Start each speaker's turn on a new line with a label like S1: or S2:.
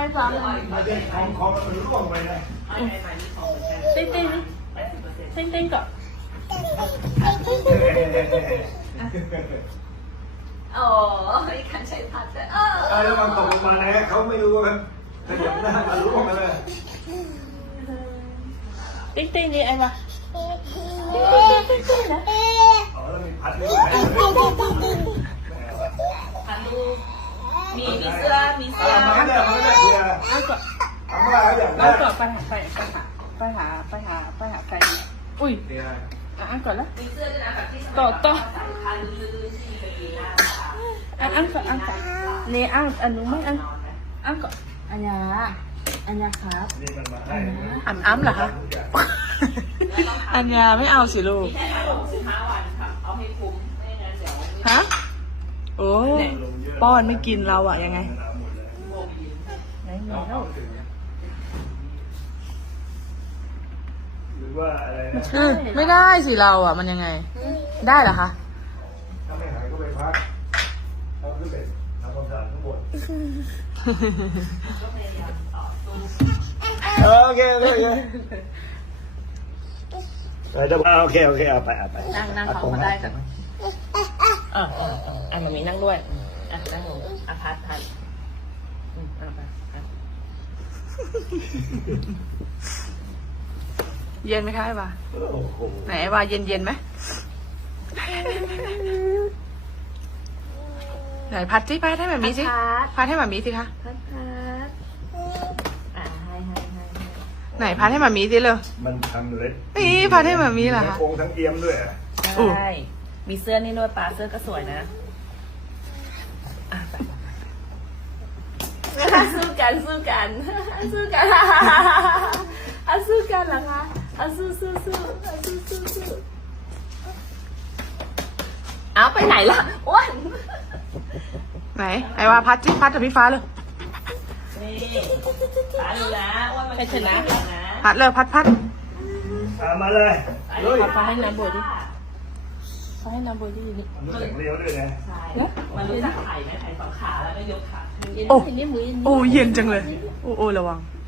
S1: ฟัง
S2: มาเดินของมันร่วงไปเลย
S1: ติ้งติ้งติ้งติ้งก่อนโอ้ยการใช้พัดเลย
S2: แล้วมันตกลงมาไงเขาไม่รู้ว่าขยับหน้ามาร่วงมาเลย
S1: ติ้งติ้งนี่ไอ้มานะ
S2: อ๋อแล้วมีพัดด้วย
S1: พัดดูมีเสื้อ
S2: มาเนี่ยเพื่อ
S1: เอาก่อน
S2: ทำอะไรอย่างนั้
S1: เอา
S2: น
S1: ก่อนไปหาแฟนอุ้ยอ่านก่อนละต่ออ่านก่อนเนี่ยอ่านหนูไม่อ่านก่อนอัญญาครับ
S2: นี่มันมาให้
S1: อ้ำเหรอคะอัญญาไม่เอาสิลูกฮะโอ้ป้อนไม่กินเราอะยังไงไหนแล้ว
S2: หรือว่าอะไรนะ
S1: ไม่ได้สิเราอะมันยังไง ได้เหรอคะ
S2: ถ้าไม่หายก็ไปพักเอาขึ้นไปทำความสะอาดทั้งหมดโอเคโอเคโอเคเอาไป
S1: นั่งของมาได้จ้ะอันมันมีนั่งด้วยนั่งลงพัดเอาไปเย็นไหมคะไอ้บ่าไหนไอ้บ่าเย็นไหมไหนพัดสิพัดให้แบบนี้สิพัดให้แบบนี้สิคะพัดไหนพัดให้แบบนี้สิเลย
S2: มันทำเล็ด
S1: นี่พัดให้แบบนี้เหรอคะ
S2: องทั้งเอียมด้วย
S1: ใช่มีเสื้อนี่ด้วยปลาเสื้อก็สวยนะสู้กันเหรอคะสู้เอาไปไหนล่ะอ้วนไหนไอ้ว่าพัดจิพัดกับพี่ฟ้าเลยนี่ฟ้าดูนะอ้วนมาชนะพัดเลยพัด
S2: มาเลย
S1: ฟ้าให้น้ำโบดิฟ้าให้น้ำโบดินี่
S2: มันแข็งเรียวด้วยนะ
S1: ใช่มันรู้จักไข่ไหมไข่สองขาแล้วก็ยกขา
S3: โอ้เย็นจังเลยโอ้ระวัง